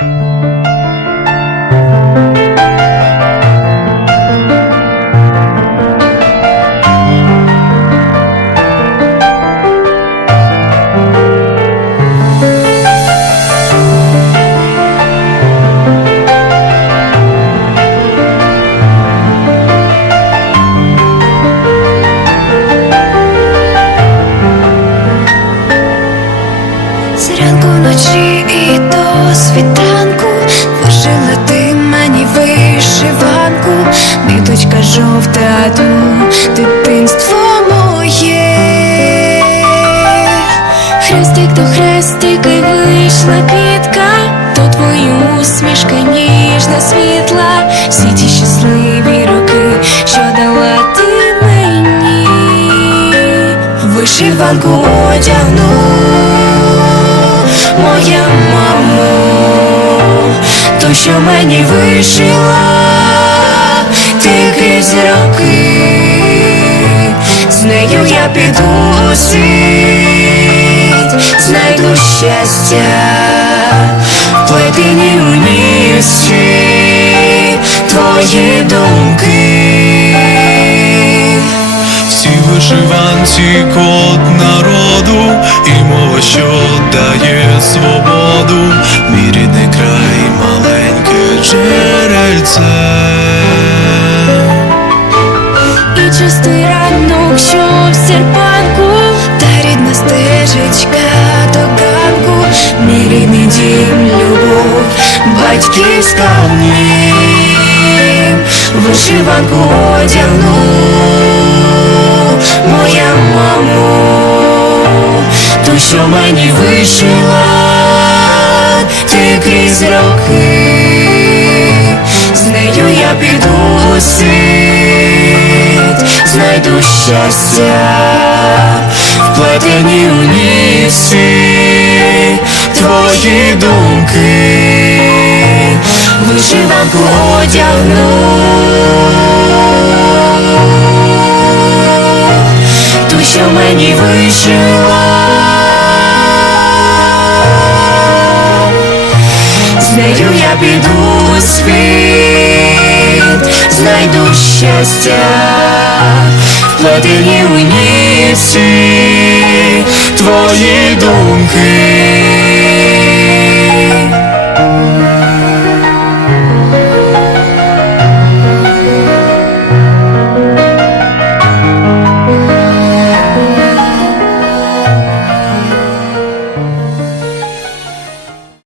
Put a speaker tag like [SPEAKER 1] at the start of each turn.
[SPEAKER 1] you світанку. Вложила ти мені вишиванку, ниточка жовта ту дитинство моє. Хрестик до хрестика вийшла квітка, то твої усмішка ніжна світла, всі ті щасливі роки, що дала ти мені, вишиванку одягну, моя мамо, то, що мені вишила, ти крізь роки, з нею я піду світ, знайду щастя, плетені у нісі, твої думки.
[SPEAKER 2] Вишиванці код народу і мова, що дає свободу, мій край, маленьке джерельце.
[SPEAKER 1] І чистий ранок, що в серпанку, та рідна стежечка до ганку, мій дім, любов, батьківська в нім, вишиванку одягну, що мені вишила, ти крізь роки, з нею я піду у світ, знайду щастя, вплетені у нісі, твої думки, вишиванку одягну, ту, що мені вишила. Піду у світ, знайду щастя, вплетені у нісі, твої думки,